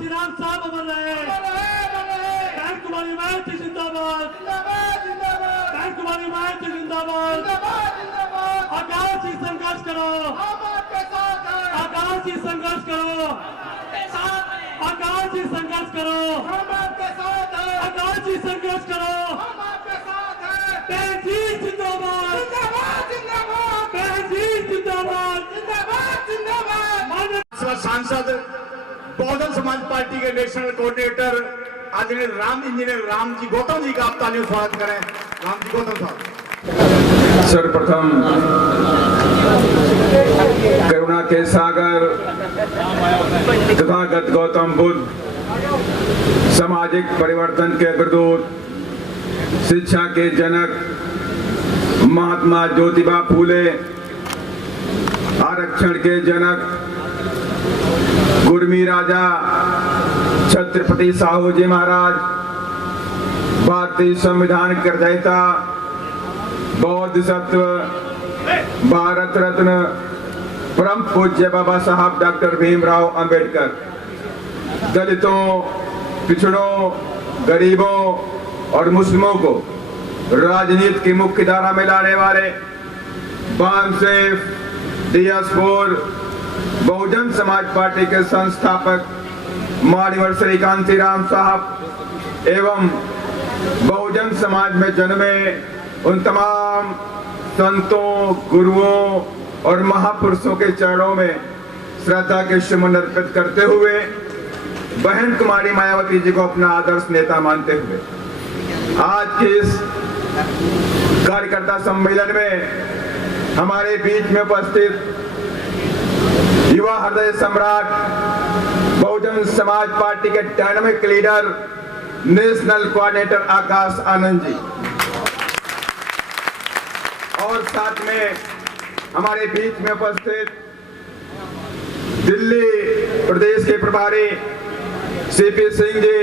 कांचीराम साहब अमर रहे। बहन कुमारी माइती जिंदाबाद, बहन कुमारी माइती जिंदाबाद। आकाशी संघर्ष करो, आकाशी संघर्ष करो, आकाशी संघर्ष करो, आकाशी संघर्ष करो। बहन जी जिंदाबाद, बहन जी जिंदाबाद। सांसद बहुजन समाज पार्टी के नेशनल कोऑर्डिनेटर आदरणीय राम इंजीनियर राम जी गौतम जी का आप तालियों से स्वागत करें। राम जी गौतम साहब। सर्वप्रथम करुणा के सागर तथागत गौतम बुद्ध, सामाजिक परिवर्तन के अग्रदूत, शिक्षा के जनक महात्मा ज्योतिबा फूले, आरक्षण के जनक गुरमी राजा छत्रपति साहू जी महाराज, भारतीय संविधान के रचयिता, बौद्ध सत्व, भारत रत्न परम पूज्य बाबा साहब डॉक्टर भीमराव अंबेडकर, दलितों, पिछड़ों, गरीबों और मुस्लिमों को राजनीति की मुख्य धारा में लाने वाले बामसेफ DS4 बहुजन समाज पार्टी के संस्थापक मान्यवर श्री कांचीराम साहब एवं बहुजन समाज में जन्मे उन तमाम संतों, गुरुओं और महापुरुषों के चरणों में श्रद्धा के सुमन अर्पित करते हुए बहन कुमारी मायावती जी को अपना आदर्श नेता मानते हुए आज के इस कार्यकर्ता सम्मेलन में हमारे बीच में उपस्थित युवा हृदय सम्राट बहुजन समाज पार्टी के dynamic leader national coordinator Akash Anand ji और साथ में हमारे बीच में उपस्थित दिल्ली प्रदेश के प्रभारी CP सिंह जी,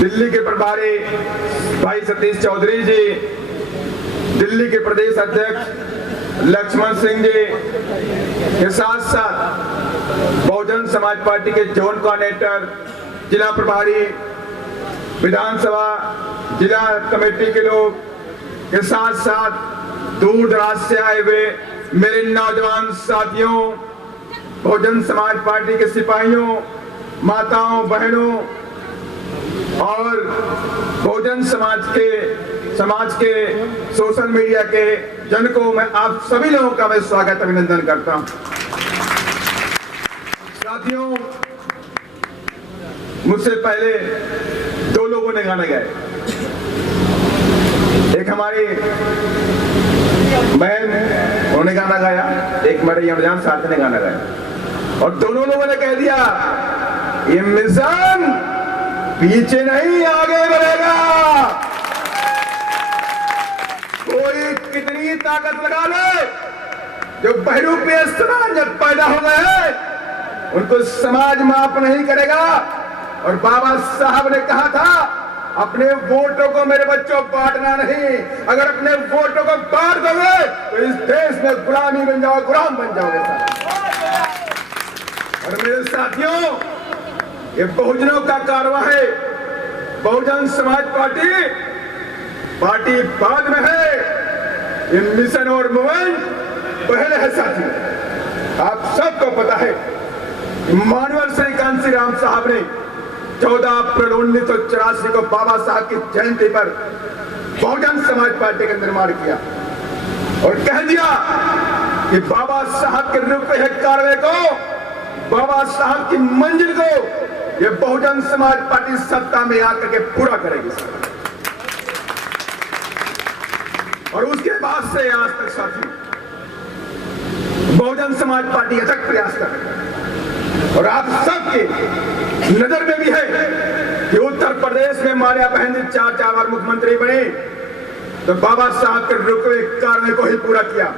दिल्ली के प्रभारी भाई सतीश चौधरी जी, दिल्ली के प्रदेश अध्यक्ष लक्ष्मण सिंह जी के साथ साथ बहुजन समाज पार्टी के जोन कोऑर्डिनेटर, जिला प्रभारी, विधानसभा जिला कमेटी के लोग के साथ साथ दूर दराज से आए हुए मेरे नौजवान साथियों, बहुजन समाज पार्टी के सिपाहियों, माताओं, बहनों और बहुजन समाज के सोशल मीडिया के जनकों, मैं आप सभी लोगों का मैं स्वागत अभिनंदन करता हूं। साथियों, मुझसे पहले दो लोगों ने गाने गाए। एक हमारी बहन उन्होंने गाना गाया, एक मेरे यमजान साथी ने गाना गाया और दोनों लोगों ने कह दिया ये मिशन पीछे नहीं आगे बढ़ेगा। कोई कितनी ताकत लगा ले, जो बहरूपीय समाज जब पैदा हो गए उनको समाज माफ नहीं करेगा। और बाबा साहब ने कहा था अपने वोटों को मेरे बच्चों बांटना नहीं, अगर अपने वोटों को बांट दोगे तो इस देश में गुलामी बन जाओगे, गुलाम बन जाओगे। और मेरे साथियों, ये बहुजनों का कारवा है। बहुजन समाज पार्टी बाद में है, ये मिशन और मूवमेंट पहले है। साथियों, आप सबको पता है मान्यवर श्री कांचीराम साहब ने 14 अप्रैल 1984 को बाबा साहब की जयंती पर बहुजन समाज पार्टी का निर्माण किया और कह दिया कि बाबा साहब के रूपये कार्य को, बाबा साहब की मंजिल को ये बहुजन समाज पार्टी सत्ता में आकर के पूरा करेगी। और उसके बाद से आज तक साथियों बहुजन समाज पार्टी अथक प्रयास कर रही है। और आप सबके नजर में भी है कि उत्तर प्रदेश में माल्या बहन जी 4 बार मुख्यमंत्री बने तो बाबा साहब के रूपये कार्य को ही पूरा किया।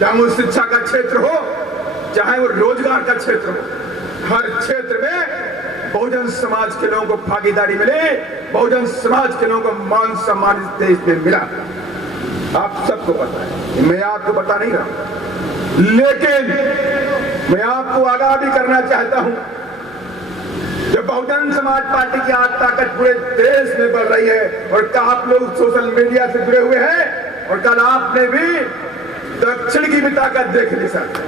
चाहे वो शिक्षा का क्षेत्र हो, चाहे वो रोजगार का क्षेत्र हो, हर क्षेत्र में बहुजन समाज के लोगों को भागीदारी मिले, बहुजन समाज के लोगों को मान सम्मान इस देश में मिला। आप सबको पता है, मैं आपको बता नहीं रहा, लेकिन मैं आपको आगाह भी करना चाहता हूं बहुजन समाज पार्टी की आज ताकत पूरे देश में बढ़ रही है। और आप लोग सोशल मीडिया से जुड़े हुए हैं और कल आपने भी दक्षिण की भी ताकत देख ली साथियों,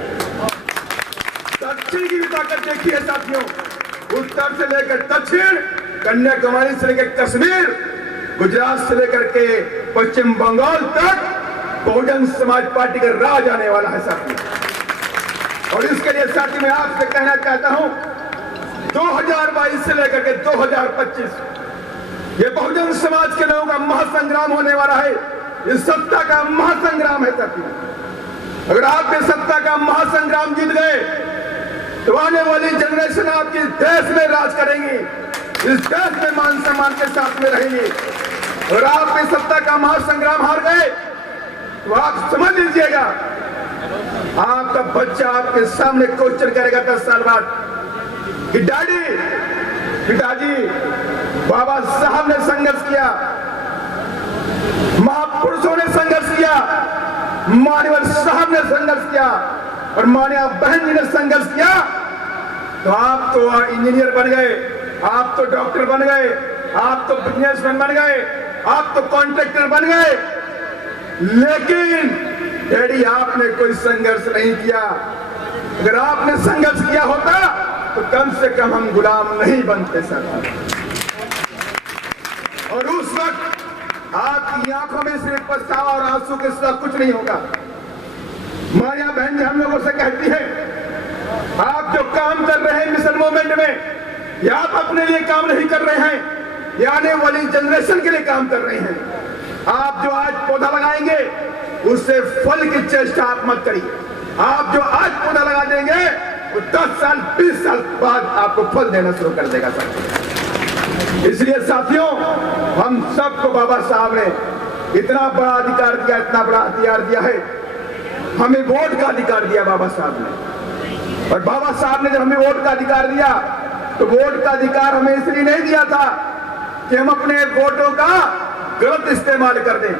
दक्षिण की भी ताकत देखी है साथियों। उत्तर से लेकर दक्षिण, कन्याकुमारी से लेकर कश्मीर, गुजरात से लेकर के पश्चिम बंगाल तक बहुजन समाज पार्टी का राज आने वाला है साथियों। और इसके लिए साथी मैं आपसे कहना चाहता हूं 2022 से लेकर के 2025 ये बहुजन समाज के लोगों का महासंग्राम होने वाला है। इस सत्ता का महासंग्राम है साथियों। अगर आप ये सत्ता का महासंग्राम जीत गए तो आने वाली जनरेशन आपके देश में राज करेंगी, इस देश में मान सम्मान के साथ में रहेंगी। अगर आप इस सत्ता का महासंग्राम हार गए तो आप समझ लीजिएगा आपका बच्चा आपके सामने क्वेश्चन करेगा 10 साल बाद कि डैडी, पिताजी, बाबा साहब ने संघर्ष किया, महापुरुषों ने संघर्ष किया, मान्यवर साहब ने संघर्ष किया और मान्या बहन जी ने संघर्ष किया, तो आप तो इंजीनियर बन गए, आप तो डॉक्टर बन गए, आप तो बिजनेसमैन बन गए, आप तो कॉन्ट्रैक्टर बन गए, लेकिन डैडी आपने कोई संघर्ष नहीं किया। अगर आपने संघर्ष किया होता तो कम से कम हम गुलाम नहीं बनते सर। और उस वक्त आपकी आंखों में सिर्फ पछतावा और आंसू के सिवा कुछ नहीं होगा। मारिया बहन जी हम लोगों से कहती है आप जो काम कर रहे हैं मिशन मूवमेंट में, ये आप अपने लिए काम नहीं कर रहे हैं, ये आने वाली जनरेशन के लिए काम कर रहे हैं। आप जो आज पौधा लगाएंगे उससे फल की चेष्टा आप मत करिए। आप जो आज पौधा लगा देंगे वो 10 साल 20 साल बाद आपको फल देना शुरू कर देगा साथियों। इसलिए साथियों हम सबको बाबा साहब ने इतना बड़ा अधिकार दिया, इतना बड़ा हथियार दिया है। हमें वोट का अधिकार दिया बाबा साहब ने, और बाबा साहब ने जब हमें वोट का अधिकार दिया तो वोट का अधिकार हमें इसलिए नहीं दिया था कि हम अपने वोटों का गलत इस्तेमाल कर दें,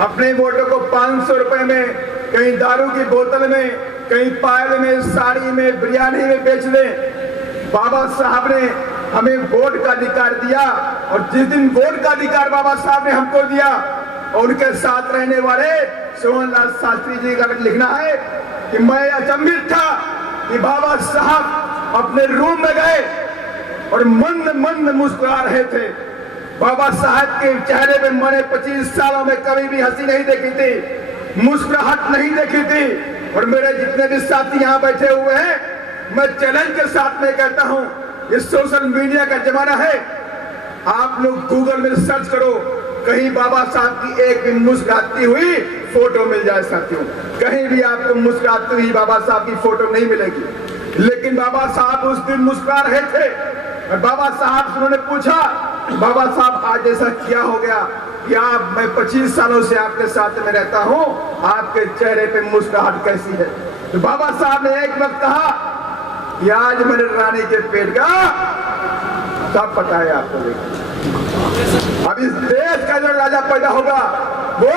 अपने वोटों को 500 रुपए में कहीं दारू की बोतल में, कहीं पायल में, साड़ी में, बिरयानी में बेच दें। बाबा साहब ने हमें वोट का अधिकार दिया, और जिस दिन वोट का अधिकार बाबा साहब ने हमको दिया और उनके साथ रहने वाले सोहनलाल शास्त्री जी का लिखना है कि मैं अचंभित था कि बाबा साहब अपने रूम में गए और मंद मंद मुस्कुरा रहे थे। बाबा साहब के चेहरे पे मैंने 25 सालों में कभी भी हंसी नहीं देखी थी, मुस्कुराहट नहीं देखी थी। और मेरे जितने भी साथी यहाँ बैठे हुए हैं, मैं चैलेंज के साथ में कहता हूँ, ये सोशल मीडिया का जमाना है, आप लोग गूगल में सर्च करो, कहीं बाबा साहब की एक भी मुस्कुराती हुई फोटो मिल जाए साथियों। कहीं भी आपको मुस्कुराती हुई बाबा साहब की फोटो नहीं मिलेगी। लेकिन बाबा साहब उस दिन मुस्कुरा रहे थे, और बाबा साहब से उन्होंने पूछा बाबा साहब आज ऐसा क्या हो गया कि आप, मैं 25 सालों से आपके साथ में रहता हूं, आपके चेहरे पे मुस्कुराहट कैसी है। तो बाबा साहब ने एक वक्त कहा कि आज मेरे रानी के पेट का सब पता है आपको। अब इस देश का जो राजा पैदा होगा वो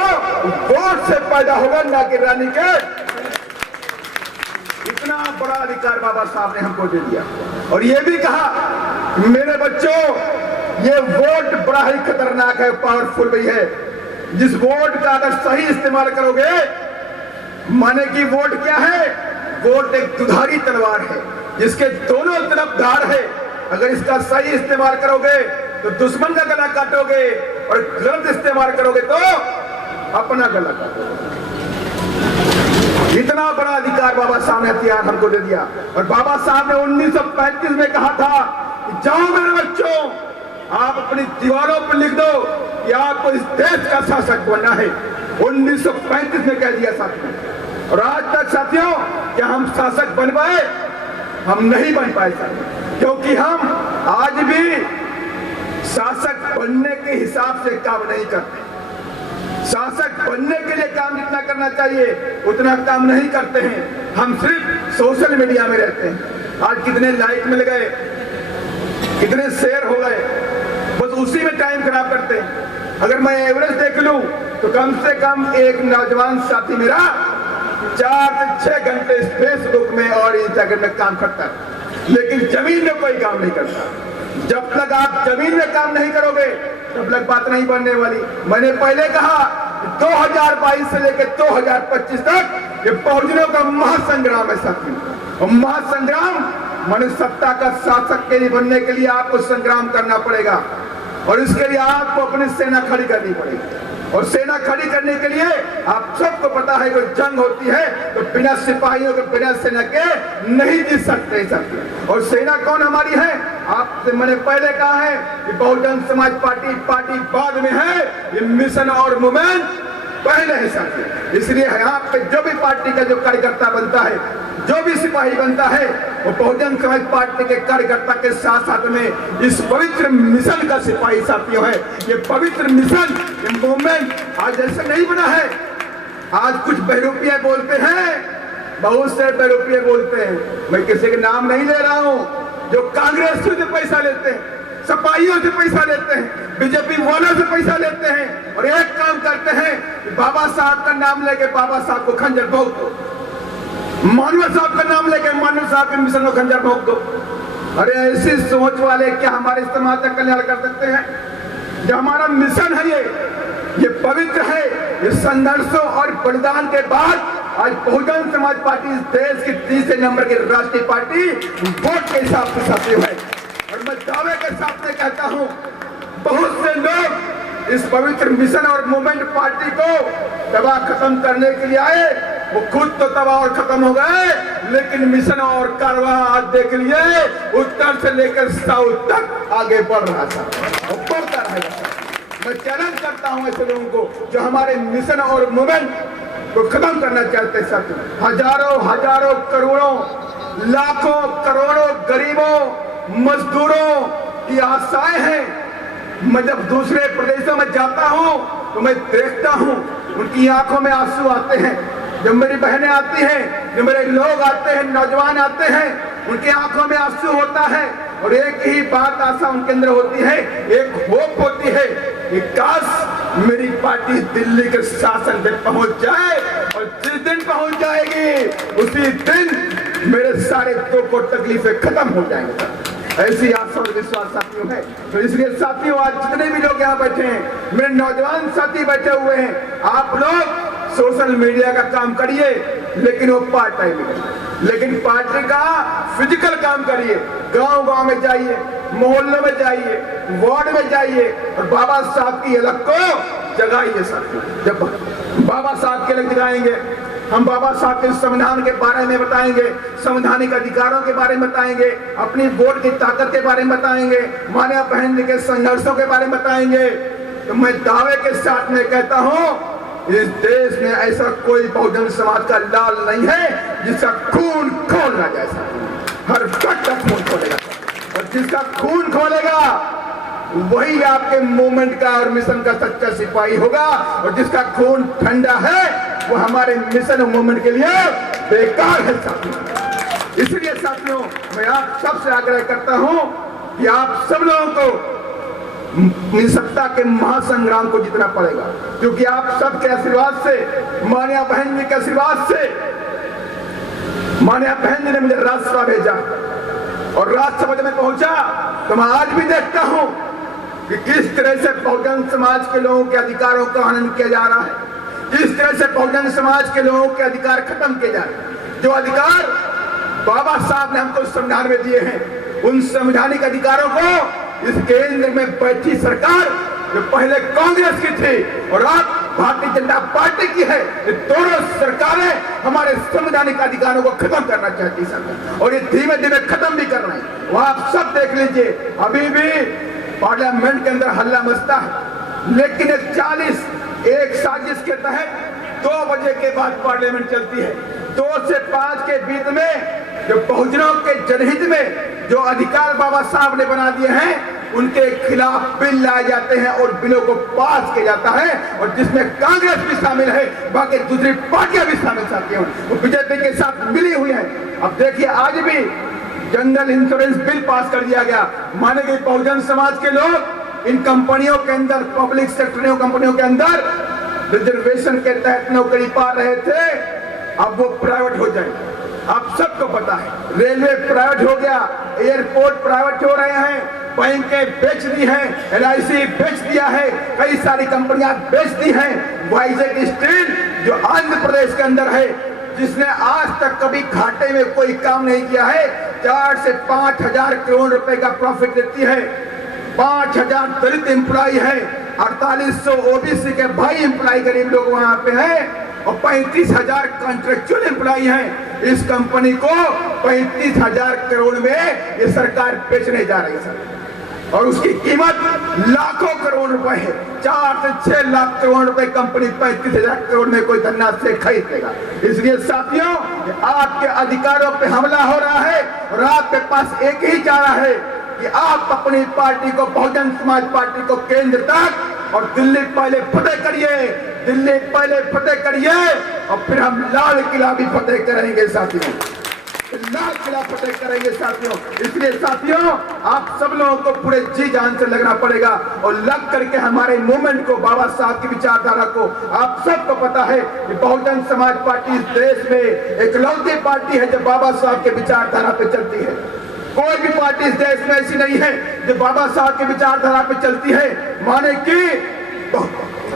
वोट से पैदा होगा, ना कि रानी के। इतना बड़ा अधिकार बाबा साहब ने हमको दे दिया, और ये भी कहा मेरे बच्चों ये वोट बड़ा ही खतरनाक है, पावरफुल भी है। जिस वोट का अगर सही इस्तेमाल करोगे, माने कि वोट क्या है, वोट एक दुधारी तलवार है जिसके दोनों तरफ धार है। अगर इसका सही इस्तेमाल करोगे तो दुश्मन का गला काटोगे, और गलत इस्तेमाल करोगे तो अपना गला काटोगे। इतना बड़ा अधिकार बाबा साहब ने हथियार हमको दे दिया। और बाबा साहब ने 1935 में कहा था कि जाओ मेरे बच्चों, आप अपनी दीवारों पर लिख दो कि आपको इस देश का शासक बनना है। 1935 में कह दिया साथियों। और आज तक साथियों क्या हम शासक बन पाए? हम नहीं बन पाए साथियों, क्योंकि हम आज भी शासक बनने के हिसाब से काम नहीं करते। शासक बनने के लिए काम जितना करना चाहिए उतना काम नहीं करते हैं। हम सिर्फ सोशल मीडिया में रहते हैं। आज कितने लाइक मिल गए, कितने शेयर हो गए, बस उसी में टाइम खराब करते हैं। अगर मैं एवरेज देख लूं तो कम से कम एक नौजवान साथी मेरा 4 से 6 घंटे फेसबुक में और इंस्टाग्राम में काम करता है, लेकिन जमीन में कोई काम नहीं करता। जब तक आप जमीन में काम नहीं करोगे तब तक बात नहीं बनने वाली। मैंने पहले कहा 2022 से लेकर 2025 तक ये बहुजनों का महासंग्राम है साथी। और महासंग्राम माने सत्ता का शासक के लिए बनने के लिए आपको संग्राम करना पड़ेगा और इसके लिए आपको अपनी सेना खड़ी करनी पड़ेगी। और सेना खड़ी करने के लिए आप सबको पता है कि जंग होती है तो बिना सिपाहियों के बिना सेना के नहीं जीत सकते साथी। और सेना कौन हमारी है? आपसे मैंने पहले कहा है कि बहुजन समाज पार्टी बाद में है, ये मिशन और मूवमेंट पहले है साथी। इसलिए यहाँ पे जो भी पार्टी का जो कार्यकर्ता बनता है, जो भी सिपाही बनता है, वो बहुजन समाज पार्टी के कार्यकर्ता के साथ साथ में इस पवित्र मिशन का सिपाही साथियों है। ये पवित्र मिशन, ये मूवमेंट आज ऐसे नहीं बना है। आज कुछ बहरूपिया बोलते हैं, बहुत से बहरूपिया बोलते हैं, मैं किसी के नाम नहीं ले रहा हूँ, जो कांग्रेस से पैसा लेते हैं, सपाइयों से पैसा लेते हैं, बीजेपी वालों से पैसा लेते हैं और एक काम करते हैं कि बाबा साहब का नाम लेके बाबा साहब को खंजर भोंक दो, मानव साहब का नाम लेके मानव साहब के मिशन को खंजर भोंक दो। अरे ऐसी सोच वाले क्या हमारे समाज का कल्याण कर सकते हैं? जो हमारा मिशन है ये पवित्र है। ये संघर्षों और बलिदान के बाद आज बहुजन समाज पार्टी इस देश की तीसरे नंबर की राष्ट्रीय पार्टी वोट के हिसाब से साथी है। और मैं दावे के साथ में कहता हूं, बहुत से लोग इस पवित्र मिशन और मूवमेंट पार्टी को तबाह खत्म करने के लिए आए, वो खुद तो तबाह और खत्म हो गए, लेकिन मिशन और कारवां आज देख लिए उत्तर से लेकर साउथ तक आगे बढ़ रहा था, वो बढ़ता रहेगा। मैं चैलेंज करता हूं ऐसे लोगों को जो हमारे मिशन और मूवमेंट को खत्म करना चाहते हैं साथियों। हजारों करोड़ों लाखों करोड़ों गरीबों मजदूरों की आशाएं हैं। मैं जब दूसरे प्रदेशों में जाता हूं तो मैं देखता हूं उनकी आंखों में आंसू आते हैं। जब मेरी बहनें आती हैं, जब मेरे लोग आते हैं, नौजवान आते हैं, उनकी आंखों में आंसू होता है और एक ही बात आशा उनके अंदर होती है, एक होप होती है कि काश मेरी पार्टी दिल्ली के शासन पे पहुंच जाए और जिस दिन पहुंच जाएगी उसी दिन मेरे सारे दुख और तकलीफें खत्म हो जाएंगे। ऐसी आशा और विश्वास साथियों है। तो इसलिए साथियों, आज जितने भी लोग यहाँ बैठे हैं, मेरे नौजवान साथी बैठे हुए हैं, आप लोग सोशल मीडिया का काम करिए लेकिन वो पार्ट टाइम में करिए, लेकिन पार्टी का फिजिकल काम करिए। गांव में जाइए, मोहल्लों में जाइए, वार्ड में जाइए और बाबा साहब की अलग को जगाइए साथियों। जब बाबा साहब की अलग जगाएंगे, हम बाबा साहब के संविधान के बारे में बताएंगे, संवैधानिक अधिकारों के बारे में बताएंगे, अपनी वोट की ताकत के बारे में बताएंगे, मानव बहन के संघर्षों के बारे में बताएंगे। तो मैं दावे के साथ में कहता हूं, इस देश में ऐसा कोई बहुजन समाज का लाल नहीं है जिसका खून खोल ना जाए। हर व्यक्ति का खून खोलेगा और जिसका खून खोलेगा वही आपके मूवमेंट का और मिशन का सच्चा सिपाही होगा और जिसका खून ठंडा है वो हमारे मिशन और मूवमेंट के लिए बेकार है साथियों। इसलिए साथियों, मैं आप सबसे आग्रह करता हूं कि आप सब लोगों को सत्ता के महासंग्राम को जीतना पड़ेगा, क्योंकि आप सबके आशीर्वाद से, मान्या बहन जी के आशीर्वाद से, मान्या बहन जी ने मुझे राज्यसभा भेजा और राज्यसभा जब मैं पहुंचा तो मैं आज भी देखता हूं कि किस तरह से बहुजन समाज के लोगों के अधिकारों का हनन किया जा रहा है, किस तरह से बहुजन समाज के लोगों के अधिकार खत्म किए जा रहे हैं। जो अधिकार बाबा साहब ने हमको संविधान में दिए हैं, उन संवैधानिक अधिकारों को इस केंद्र में बैठी सरकार जो पहले कांग्रेस की थी और अब भारतीय जनता पार्टी की है, ये दोनों सरकारें हमारे संवैधानिक अधिकारों को खत्म करना चाहती सरकार और ये धीमे धीमे खत्म भी कर रहे हैं। वो आप सब देख लीजिए, अभी भी पार्लियामेंट के अंदर हल्ला मचता है, लेकिन एक साजिश के तहत 2 बजे के बाद पार्लियामेंट चलती है। 2 से 5 के बीच में जो बहुजनों के जनहित में जो अधिकार बाबा साहब ने बना दिए हैं, उनके खिलाफ बिल लाए जाते हैं और बिलों को पास किया जाता है और जिसमें कांग्रेस भी शामिल है, बाकी दूसरी पार्टियां भी शामिल साथी हैं, वो बीजेपी के साथ मिली हुई है। अब देखिए, आज भी जनरल इंश्योरेंस बिल पास कर दिया गया। माने कि बहुजन समाज के लोग इन कंपनियों के अंदर, पब्लिक सेक्टर कंपनियों के अंदर रिजर्वेशन के तहत नौकरी पा रहे थे, अब वो प्राइवेट हो जाएंगे। आप सबको पता है, रेलवे प्राइवेट हो गया, एयरपोर्ट प्राइवेट हो रहे हैं, बैंकें बेच दी हैं, LIC बेच दिया है, कई सारी कंपनियां बेच दी हैं। वाइजैक स्टील जो आंध्र प्रदेश के अंदर है, जिसने आज तक कभी घाटे में कोई काम नहीं किया है, 4 से 5 हजार करोड़ रुपए का प्रॉफिट देती है। 5,000 दलित एम्प्लॉय है, 4800 OBC के भाई एम्प्लॉय गरीब लोग वहां पे हैं, और 35,000 कॉन्ट्रेक्चुअल एम्प्लॉय हैं। इस कंपनी को 35,000 करोड़ में ये सरकार बेचने जा रही है, और उसकी कीमत लाखों करोड़ रुपए है। 4 से 6 लाख करोड़ रुपए कंपनी 35,000 करोड़ में कोई धन्ना से खरीद देगा। इसलिए साथियों, आपके अधिकारों पे हमला हो रहा है, और आपके पास एक ही चारा है कि आप अपनी पार्टी को, बहुजन समाज पार्टी को केंद्र तक और दिल्ली पहले फतेह करिए, दिल्ली पहले फतेह करिए, और फिर हम लाल किला भी फतेह करेंगे साथियों, लाल किला फतेह करेंगे साथियों। इसलिए साथियों, आप सब लोगों को पूरे जी जान से लगना पड़ेगा, और लग करके हमारे मूवमेंट को, बाबा साहब की विचारधारा को, आप सबको पता है कि बहुजन समाज पार्टी इस देश में इकलौती पार्टी है जो बाबा साहब के विचारधारा पे चलती है। कोई भी पार्टी इस देश में ऐसी नहीं है जो बाबा साहब की विचारधारा पे चलती है। माने कि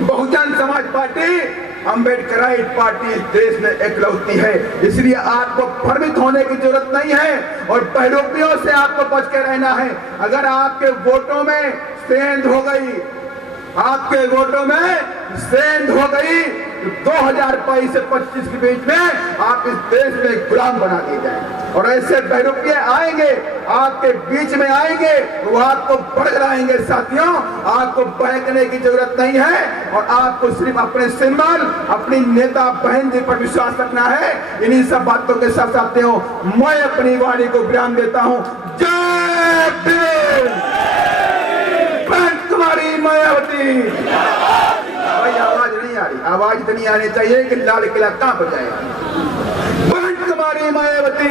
बहुजन समाज पार्टी, अम्बेडकराइट पार्टी इस देश में इकलौती है। इसलिए आपको भ्रमित होने की जरूरत नहीं है, और बहरूपियों से आपको बच के रहना है। अगर आपके वोटों में सेंध हो गई, आपके वोटों में सेंध हो गई, तो 2022 से 25 के बीच में आप इस देश में गुलाम बना दिए जाएंगे, और ऐसे बहरूपिये आएंगे, आपके बीच में आएंगे, वो आपको बड़गड़ाएंगे साथियों। आपको बहकने की जरूरत नहीं है, और आपको सिर्फ अपने सिंबल, अपनी नेता बहन जी पर विश्वास रखना है। इन्हीं सब बातों के साथ साथियों, मैं अपनी वाणी को विराम देता हूं। जय भीम, बहन कुमारी मायावती। भाई आवाज नहीं आ रही, आवाज इतनी आनी चाहिए कि लाल किला कांप जाएगा। बहन कुमारी मायावती।